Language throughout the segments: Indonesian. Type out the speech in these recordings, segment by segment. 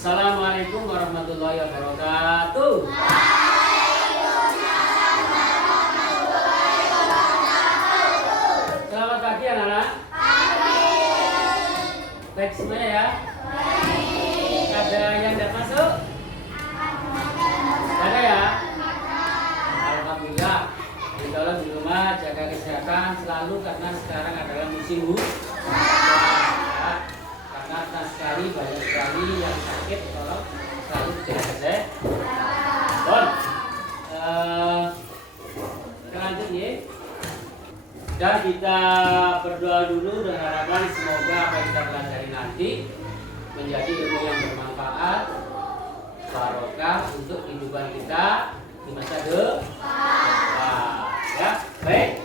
Assalamualaikum warahmatullahi wabarakatuh. Selamat pagi anak-anak. Baik semuanya ya. Ada yang tidak masuk? Ada ya? Alhamdulillah. Tolong di rumah jaga kesehatan selalu karena sekarang adalah musim hujan. Karena sekali banyak sekali yang sakit, tolong selalu jaga kesehatan. Lanjut ya. Dan kita berdoa dulu dengan harapan semoga apa yang kita pelajari nanti menjadi ilmu yang bermanfaat, barokah untuk kehidupan kita di masa depan. Ya, baik.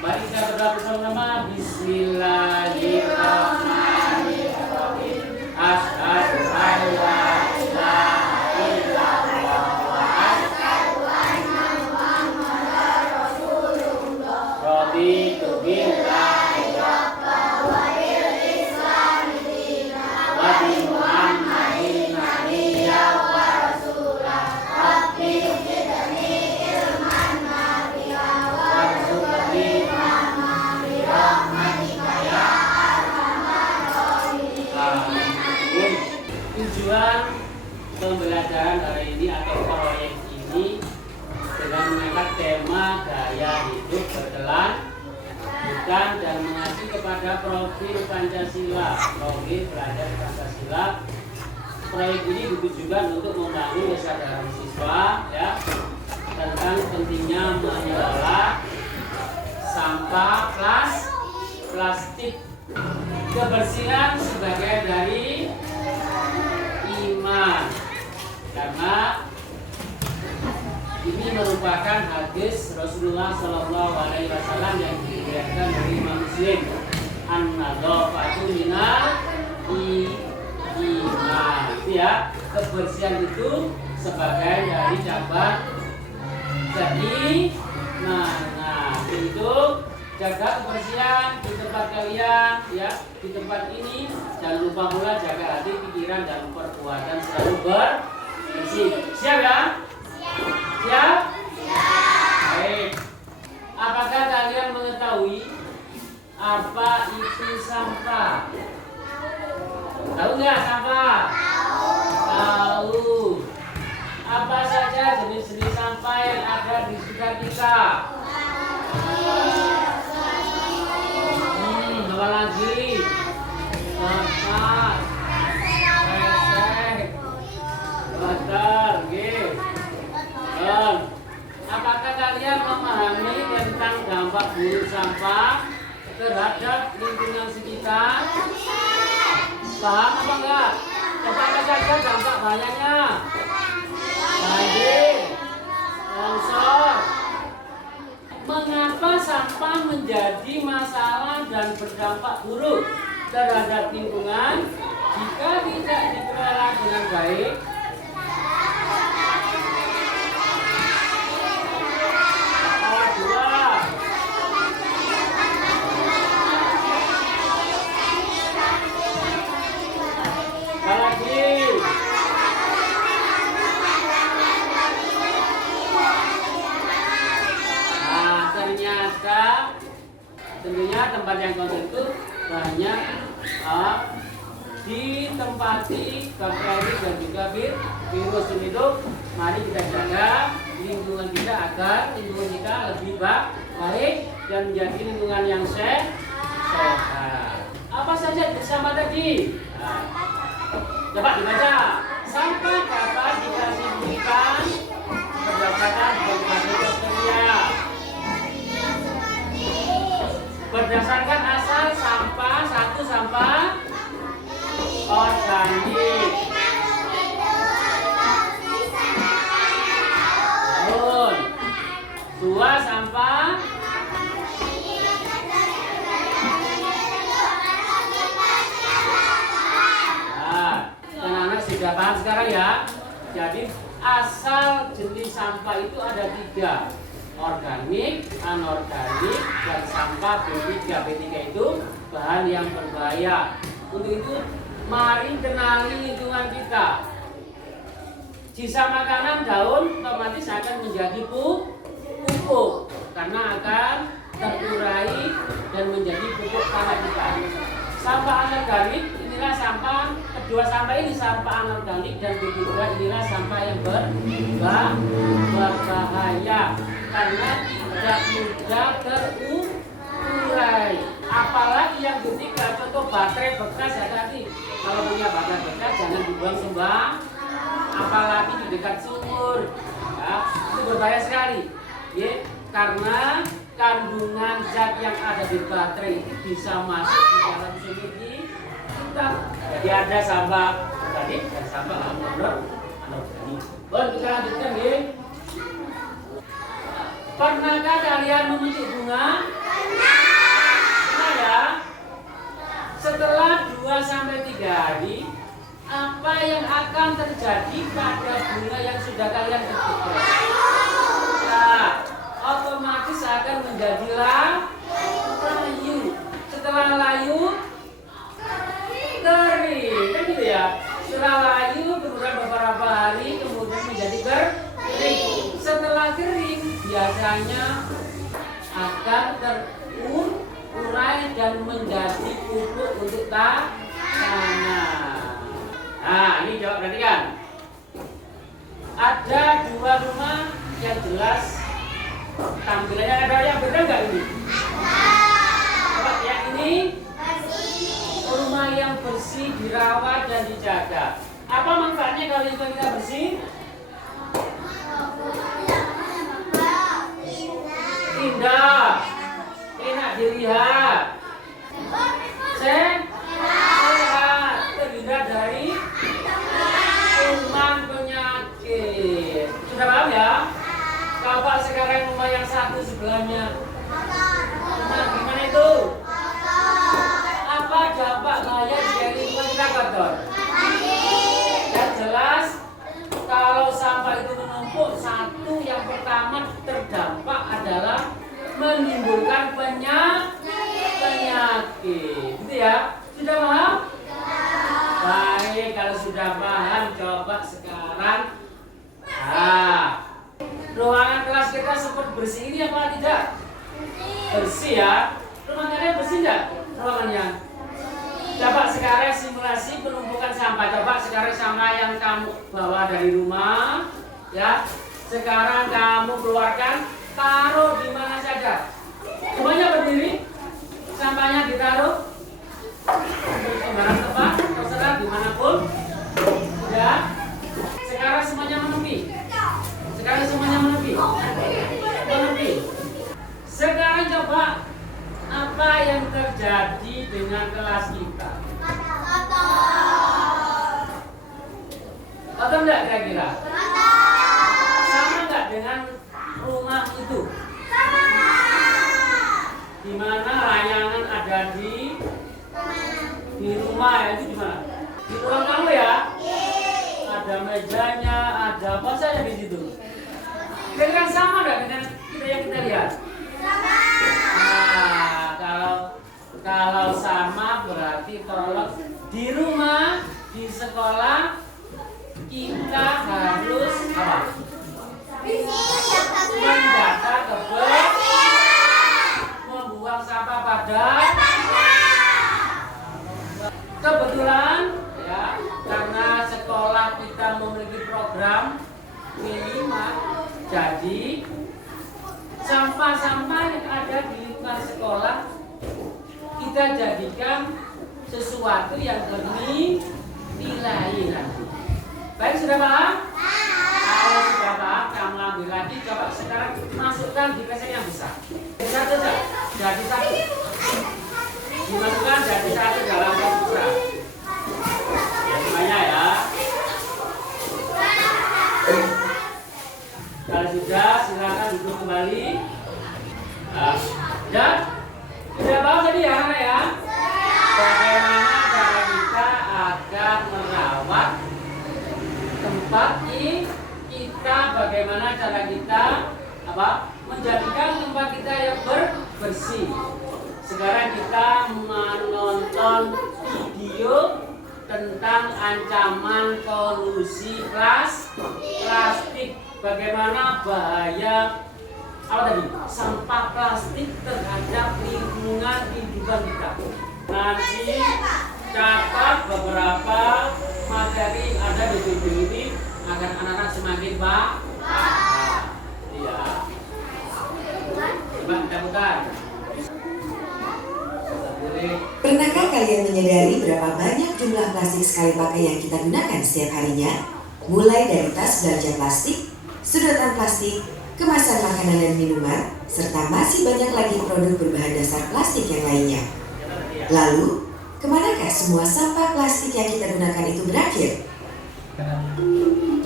Mari kita berdoa bersama-sama. Bismillahirrahmanirrahim. Asyhadu an la ilaha illallah wa asyhadu anna Muhammadar Rasulullah. Raditu billahi rabban wa bil islami dinan wa bi Muhammadin nabiyyan wa rasulan. Rabbi zidni ilman nafi'an warzuqni fahman bi rahmatika ya arhamar rahimin. Tujuan pembelajaran hari ini atau proyek ini dengan mengangkat tema gaya hidup berkelanjutan dan mengacu kepada profil Pancasila, profil belajar Pancasila. Proyek ini ditujukan untuk membangun kesadaran siswa ya tentang pentingnya mengelola sampah plastik. Kebersihan sebagai dari iman, karena ini merupakan hadis Rasulullah Shallallahu Alaihi Wasallam yang diriwayatkan dari Imam Muslim. An-nadzafatu minal iman. Ya, kebersihan itu sebagai dari cabang keimanan. Untuk jaga kebersihan di tempat kalian, ya, di tempat ini. Jangan lupa pula jaga hati, pikiran, dan perbuatan selalu bersih. Siap ya? Siap? Baik. Apakah kalian mengetahui apa itu sampah? Tahu nggak sampah? Tahu. Apa saja jenis-jenis sampah yang ada di sekitar kita? Apa lagi? Sampah, resek, bakar, gitu. Apakah kalian memahami tentang dampak buruk sampah terhadap lingkungan sekitar? Paham apa enggak? Apa saja dampak banyaknya? Banjir, longsor. Mengapa sampah menjadi masalah dan berdampak buruk terhadap lingkungan jika tidak dikelola dengan baik? Tentunya tempat yang kotor itu banyak ditempati bakteri dan juga virus itu. Mari kita jaga lingkungan kita agar lingkungan kita lebih baik dan menjadi lingkungan yang sehat. Apa saja sampah tadi? Coba dibaca. Sampah dapat diklasifikasikan berdasarkan berbagai kriteria. Berdasarkan asal sampah, satu sampah organik, dua sampah anak-anak sudah paham sekarang ya. Jadi asal jenis sampah itu ada 3, organik, anorganik, dan sampah B3. B3 itu bahan yang berbahaya. Untuk itu, mari kenali lingkungan kita. Sisa makanan daun otomatis akan menjadi pupuk karena akan terurai dan menjadi pupuk tanah kita. Sampah anorganik inilah sampah, kedua sampah ini sampah anorganik dan ketiga inilah sampah yang berbahaya karena tidak mudah terurai. Apalagi yang ketiga, contoh baterai bekas ya tadi. Kalau punya baterai bekas jangan dibuang sembarang, apalagi di dekat sumur. Ya, itu berbahaya sekali. Ya, karena kandungan zat yang ada di baterai itu bisa masuk di dalam sumur kita. Jadi ada sampah organik dan sampah anorganik. Baik, kita lanjutkan ya. Pernahkah kalian memetik bunga? Pernah ya? Setelah 2-3 hari, apa yang akan terjadi pada bunga yang sudah kalian petik? Nah, otomatis akan menjadi layu. Setelah layu, kering, kan gitu ya. Setelah layu, kemudian beberapa hari, kemudian menjadi kering. Setelah kering, biasanya akan terurai dan menjadi pupuk untuk tanah. Nah, ini jawab perhatikan. Ada 2 rumah yang jelas tampilannya, ada yang beda nggak ini? Coba yang ini rumah yang bersih, dirawat dan dijaga. Apa manfaatnya kalau lingkungan kita bersih? Indah, enak dilihat, sehat, terhindar dari kuman penyakit. Sudah paham ya? Bapak sekarang rumah yang satu sebelahnya. Nah, gimana itu? Apa dampak bahaya dari lingkungan kita kotor? Yang jelas, kalau sampah itu menumpuk, satu yang pertama terdampak adalah menimbulkan penyakit. Gitu ya? Sudah paham? Baik, kalau sudah paham, coba sekarang. Nah, ruangan kelas kita sempat bersih ini apa tidak? Bersih ya. Rumah kalian bersih nggak ruangannya? Coba sekarang simulasi penumpukan sampah. Coba sekarang sampah yang kamu bawa dari rumah, ya. Sekarang kamu keluarkan, taruh di mana saja. Semuanya berdiri, sampahnya ditaruh di sembarang tempat, terserah dimanapun. Ya. Sekarang semuanya menepi. Sekarang semuanya menepi. Menepi. Sekarang coba apa yang terjadi dengan kelas kita? Kotor enggak kira-kira? Sama enggak dengan rumah itu? Di mana layangan ada di rumah ya, itu di mana? Di ruang kamu ya? Ada mejanya, ada apa saja di situ. Kira-kira sama enggak dengan kita yang kita lihat? Nah, kalau sama berarti tolong di rumah, di sekolah kita harus apa? Menjaga membuang sampah pada. Kebetulan ya, karena sekolah kita memiliki program P5, jadi sampah-sampah yang ada di lingkungan sekolah kita jadikan sesuatu yang bernilai nanti. Baik, sudah paham? Kalau sudah paham, kamu ambil lagi. Coba sekarang masukkan di keset yang besar. Jadi satu. Dimasukkan jadi satu dalam keset besar. Ya, semuanya ya. Kalau sudah, silakan duduk kembali. Dan sudah paham tadi ya, anak ya? Bagaimana cara kita agar merawat tempat kita, bagaimana cara kita menjadikan tempat kita yang bersih. Sekarang kita menonton video tentang ancaman polusi plastik. Bagaimana bahaya sampah plastik terhadap lingkungan kehidupan kita. Nanti catat beberapa materi ada di video ini agar anak-anak semakin paham. Iya. Coba kita buka. Pernahkah kalian menyadari berapa banyak jumlah plastik sekali pakai yang kita gunakan setiap harinya? Mulai dari tas belanja plastik, sedotan plastik, kemasan makanan dan minuman, serta masih banyak lagi produk berbahan dasar plastik yang lainnya. Lalu, kemanakah semua sampah plastik yang kita gunakan itu berakhir?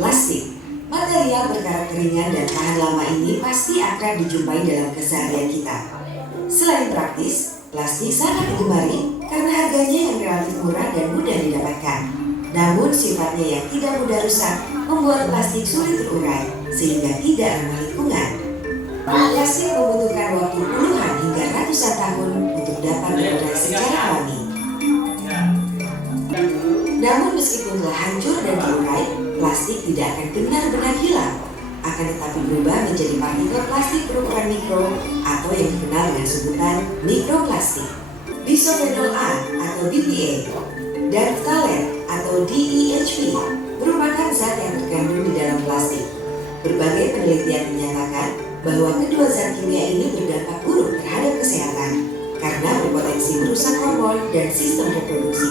Plastik, material berkarakter ringan dan tahan lama ini pasti akrab dijumpai dalam keseharian kita. Selain praktis, plastik sangat digemari karena harganya yang relatif murah dan mudah didapatkan. Namun sifatnya yang tidak mudah rusak membuat plastik sulit terurai sehingga tidak ramah lingkungan. Plastik membutuhkan waktu puluhan hingga ratusan tahun untuk dapat terurai secara alami. Namun meskipun telah hancur dan terurai, plastik tidak akan benar-benar hilang, akan tetapi berubah menjadi partikel plastik berukuran mikro atau yang dikenal dengan sebutan mikroplastik. Bisofenol A atau BPA dan phthalate atau DEHP merupakan zat yang terkandung di dalam plastik. Berbagai penelitian menyatakan bahwa kedua zat kimia ini berdampak buruk terhadap kesehatan karena berpotensi merusak hormon dan sistem reproduksi.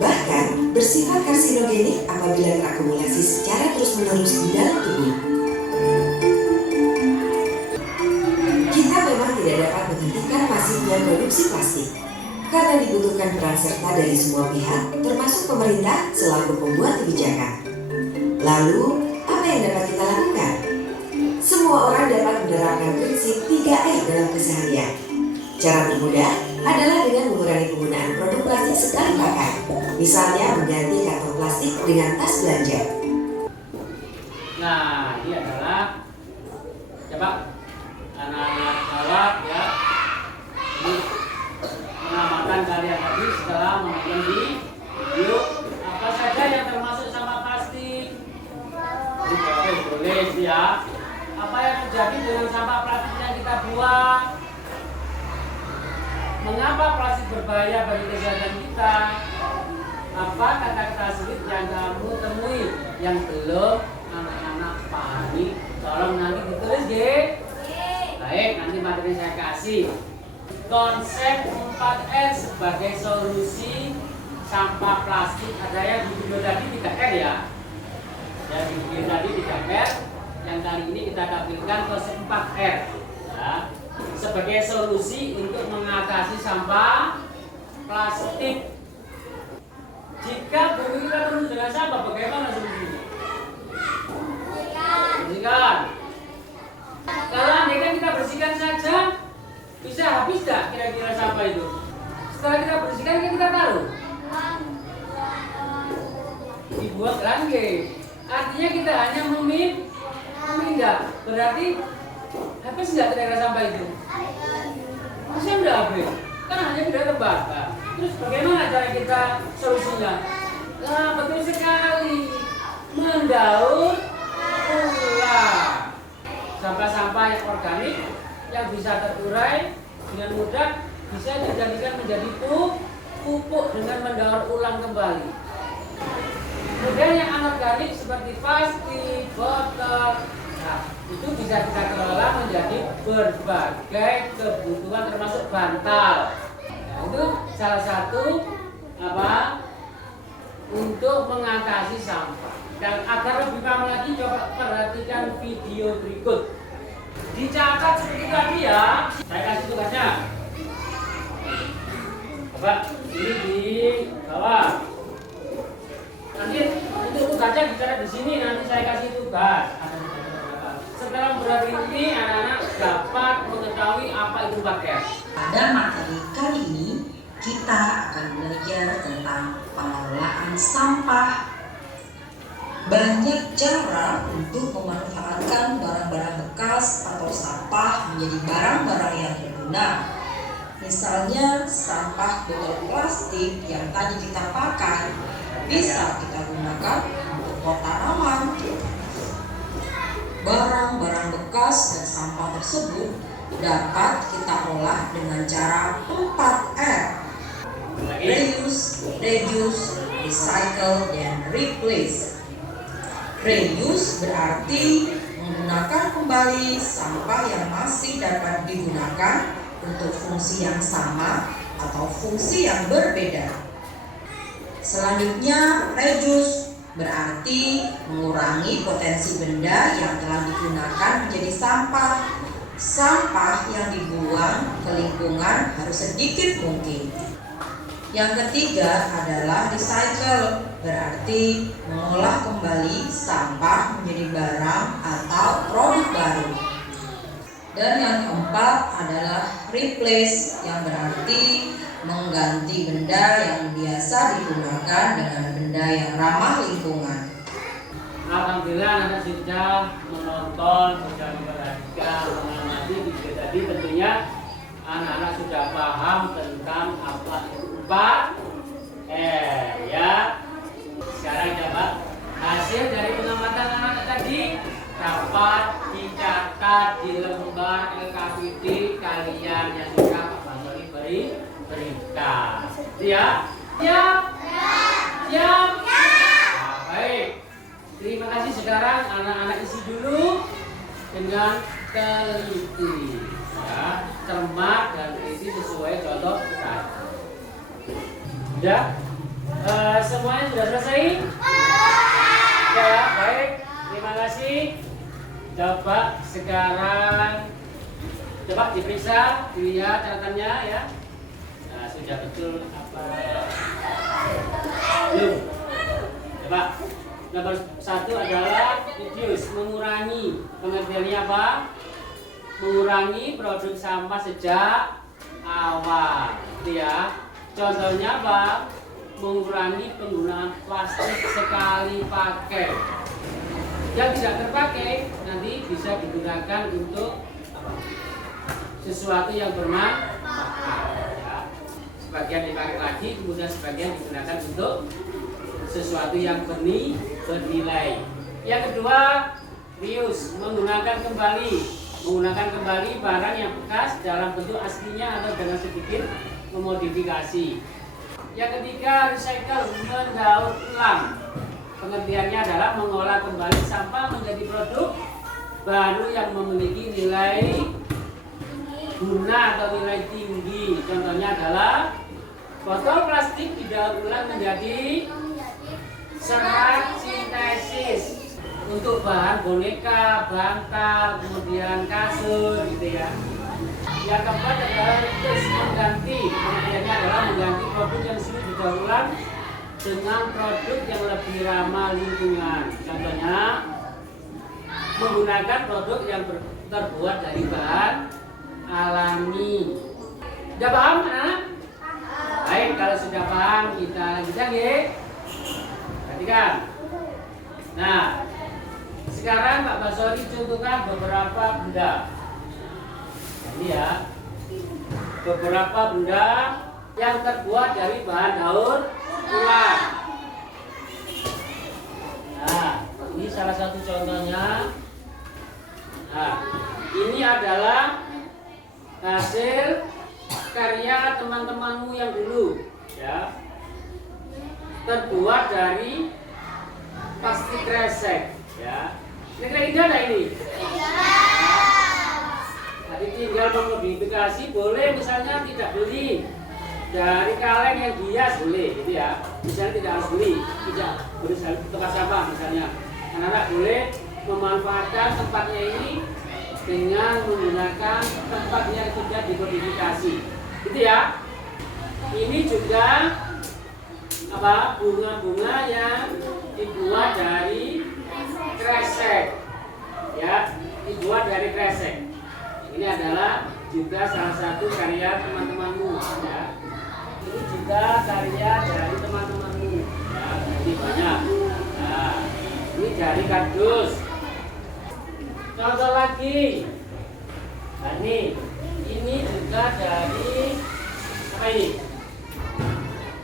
Bahkan bersifat karsinogenik apabila terakumulasi secara terus-menerus di dalam tubuh. Kita memang tidak dapat menghentikan masifnya produksi plastik karena dibutuhkan peran serta dari semua pihak, termasuk pemerintah selaku pembuat kebijakan. Lalu, apa yang dapat kita lakukan? Semua orang dapat menerapkan prinsip 3R dalam keseharian. Cara termudah adalah dengan mengurangi penggunaan produk plastik sekali pakai. Misalnya mengganti kantong plastik dengan tas belanja. Nah, ini adalah coba anak-anak jawab ya. Ini pengamatan kalian tadi setelah menonton di video apa saja yang termasuk sampah plastik. Oke, boleh ya. Apa yang terjadi dengan sampah plastik yang kita buang? Mengapa plastik berbahaya bagi kesehatan kita? Apa kata-kata sulit yang kamu temui yang belum anak-anak pahami? Tolong nanti ditulis ya. Baik, nanti materi saya kasih. Konsep 4R sebagai solusi sampah plastik ada yang di video tadi 3R ya. Ya, di video tadi 3R. Yang kali ini kita tampilkan konsep 4R ya, sebagai solusi untuk mengatasi sampah plastik. Jika bumi kita penuh dengan sampah, bagaimana solusinya? Bersihkan. Kalau andaikan kita bersihkan saja, bisa habis nggak kira-kira sampah itu? Setelah kita bersihkan, kan kita taruh dibuat lagi. Artinya kita hanya memindah. Berarti habis nggak kira-kira sampah itu? Masih udah habis. Kan hanya tidak terbakar. Terus bagaimana cara kita solusinya? Nah, betul sekali. Mendaur ulang. Sampah-sampah yang organik yang bisa terurai dengan mudah bisa dijadikan menjadi pupuk dengan mendaur ulang kembali. Kemudian yang anorganik seperti plastik, botol, nah, itu bisa kita kelola menjadi berbagai kebutuhan termasuk bantal. Nah, itu salah satu untuk mengatasi sampah. Dan agar lebih paham lagi, coba perhatikan video berikut. Dicatat seperti tadi ya. Saya kasih tugasnya. Coba ini di bawah. Nanti untuk tugasnya dicatat di sini. Nanti saya kasih tugas. Setelah beberapa ini, anak-anak dapat mengetahui apa itu paket. Pada materi kali ini, kita akan belajar tentang pengelolaan sampah. Banyak cara untuk memanfaatkan barang-barang bekas atau sampah menjadi barang-barang yang berguna. Misalnya sampah botol plastik yang tadi kita pakai bisa kita gunakan untuk pot tanaman. Barang-barang bekas dan sampah tersebut dapat kita olah dengan cara 4R. Reuse, reduce, recycle, dan replace. Reuse berarti menggunakan kembali sampah yang masih dapat digunakan untuk fungsi yang sama atau fungsi yang berbeda. Selanjutnya, reduce berarti mengurangi potensi benda yang telah digunakan menjadi sampah. Sampah yang dibuang ke lingkungan harus sedikit mungkin. Yang ketiga adalah recycle, berarti mengolah kembali sampah menjadi barang atau produk baru. Dan yang keempat adalah replace, yang berarti mengganti benda yang biasa digunakan dengan benda yang ramah lingkungan. Alhamdulillah anak sudah menonton, sudah memperhatikan, mengamati video tadi. Tentunya anak-anak sudah paham tentang apa itu 4R ya. Sekarang coba hasil dari pengamatan anak-anak tadi dapat dicatat di lembar LKPD kalian yang sudah Pak Basori berikan. Siap? Siap? Siap? Nah, baik. Terima kasih. Sekarang anak-anak isi dulu dengan teliti, ya, cermat dan teliti sesuai contoh tadi. Sudah? Semuanya sudah selesai? Ya, baik. Terima kasih. Coba sekarang diperiksa, dilihat catatannya ya. Nah, sudah betul apa? Belum. Coba. Nomor 1 adalah reduce, mengurangi. Pengertiannya apa? Mengurangi produk sampah sejak awal. Gitu ya. Contohnya apa? Mengurangi penggunaan plastik sekali pakai. Yang tidak terpakai nanti bisa digunakan untuk apa? Sesuatu yang bermanfaat. Ya. Sebagian dipakai lagi, kemudian sebagian digunakan untuk sesuatu yang bernilai. Yang kedua, reuse, menggunakan kembali barang yang bekas dalam bentuk aslinya atau dengan sedikit memodifikasi. Yang ketiga, recycle, mendaur ulang. Pengertiannya adalah mengolah kembali sampah menjadi produk baru yang memiliki nilai guna atau nilai tinggi. Contohnya adalah botol plastik didaur ulang menjadi serat sintesis untuk bahan boneka, bantal, kemudian kasur gitu ya. Yang keempat adalah replace, mengganti. Pengertiannya adalah mengganti produk yang sudah didaur ulang dengan produk yang lebih ramah lingkungan. Contohnya menggunakan produk yang terbuat dari bahan alami. Sudah paham anak? Baik, kalau sudah paham kita lanjutkan ya. Perhatikan. Nah, sekarang Pak Basori contohkan beberapa benda. Ini ya, beberapa benda yang terbuat dari bahan daur ulang. Nah, ini salah satu contohnya. Nah, ini adalah hasil karya teman-temanmu yang dulu, ya. Terbuat dari plastik kresek, ya. Kira-kira indah nggak ini? Jadi tinggal memodifikasi, boleh misalnya tidak beli dari kaleng yang bias, boleh gitu ya. Misalnya tidak harus beli, tidak beli tempat sampah misalnya. Anak-anak boleh memanfaatkan tempatnya ini dengan menggunakan tempat yang sudah dimodifikasi, gitu ya. Ini juga apa, bunga-bunga yang dibuat dari kresek, ya, dibuat dari kresek. Ini adalah juga salah satu karya teman-temanmu, ya. Ini juga karya dari teman-temanmu, ya. Ini banyak. Nah, ini dari kardus. Contoh lagi. Nah, ini juga dari apa ini?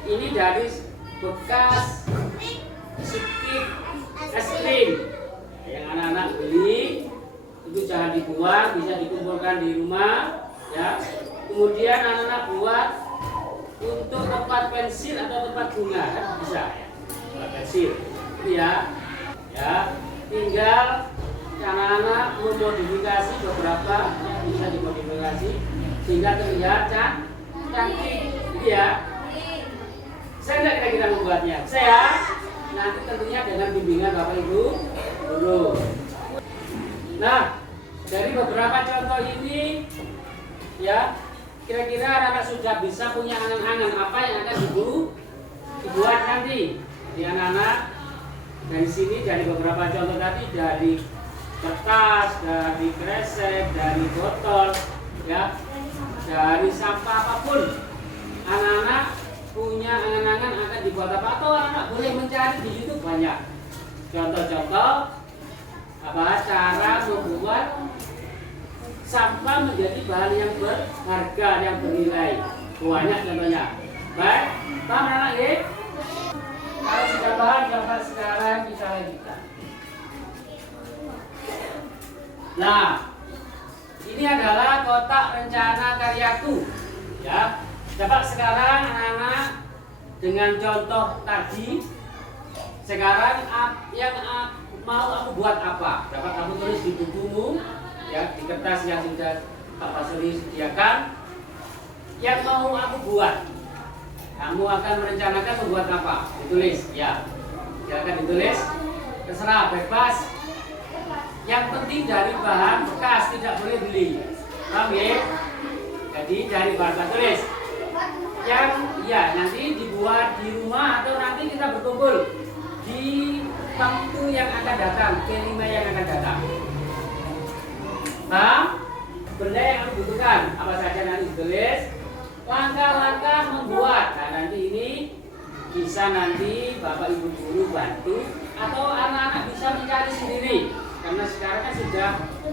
Ini dari bekas skip es krim yang anak-anak beli itu jangan dibuang, bisa dikumpulkan di rumah ya. Kemudian anak-anak buat untuk tempat pensil atau tempat bunga kan bisa ya, tempat pensil itu ya. Tinggal anak-anak memodifikasi beberapa yang bisa dimodifikasi sehingga terlihat cantik gitu ya. Saya tidak kira-kira membuatnya. Saya nanti tentunya dengan bimbingan Bapak Ibu guru. Nah, dari beberapa contoh ini ya, kira-kira anak-anak sudah bisa punya angan-angan apa yang akan dibuat nanti. Di anak-anak dari sini, dari beberapa contoh tadi, dari kertas, dari kresek, dari botol ya, dari sampah apapun, anak-anak punya angan-angan akan dibuat apa, atau anak-anak boleh mencari di YouTube banyak contoh-contoh cara membuat sampah menjadi bahan yang berharga, yang bernilai. Banyak contohnya. Baik, paham anak ya? Kalau sudah paham, coba sekarang kita lanjutkan. Nah, ini adalah kotak rencana karyaku ya. Coba sekarang anak-anak dengan contoh tadi, sekarang yang mau aku buat apa? Dapat kamu tulis di bukumu ya, di kertas yang sudah Pak Pasuri sediakan. Yang mau aku buat, kamu akan merencanakan membuat apa? Ditulis ya, silakan ditulis, terserah, bebas. Yang penting dari bahan bekas, tidak boleh beli. Paham ya? Jadi dari bahan bekas, tulis yang ya nanti dibuat di rumah atau nanti kita berkumpul di waktu yang akan datang, P5 yang akan datang. Paham? Benda yang harus dibutuhkan apa saja nanti ditulis. Langkah-langkah membuat. Nah, nanti ini bisa nanti Bapak Ibu guru bantu atau anak-anak bisa mencari sendiri karena sekarang kan sudah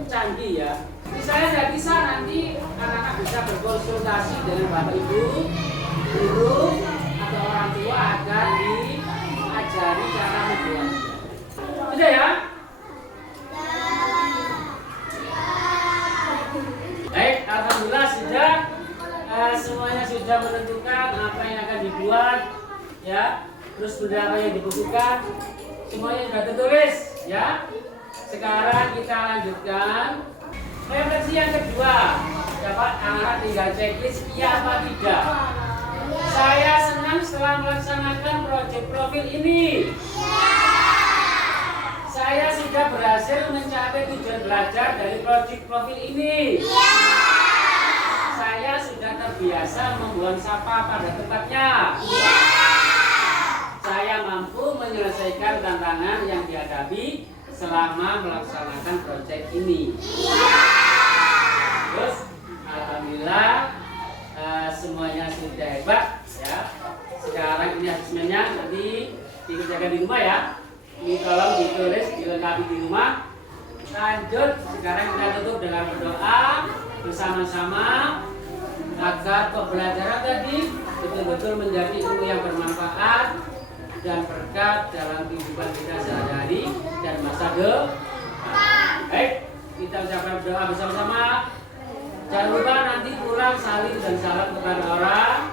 canggih ya. Misalnya tidak bisa, nanti anak-anak bisa berkonsultasi dengan Bapak Ibu guru atau orang tua agar diajari cara membuat. Sudah ya? Baik, alhamdulillah sudah. Semuanya sudah menentukan apa yang akan dibuat ya. Terus sudah apa yang dibutuhkan, semuanya sudah tertulis ya. Sekarang kita lanjutkan refleksi yang kedua. Dapat anak tinggal checklist iya apa tidak. Saya senang setelah melaksanakan proyek profil ini. Saya sudah berhasil mencapai tujuan belajar dari proyek profil ini. Saya sudah terbiasa membuang sampah pada tempatnya. Saya mampu menyelesaikan tantangan yang dihadapi selama melaksanakan proyek ini. Terus, alhamdulillah semuanya sudah hebat ya. Sekarang ini asesmennya nanti dikerjakan di rumah ya. Ini tolong ditulis, dilengkapi di rumah. Lanjut, sekarang kita tutup dengan berdoa bersama-sama agar pembelajaran tadi betul-betul menjadi ilmu yang bermanfaat dan berkat dalam kehidupan kita sehari-hari dan masa depan. Baik, kita ucapkan doa bersama-sama. Jangan lupa nanti pulang salim dan salam kepada orang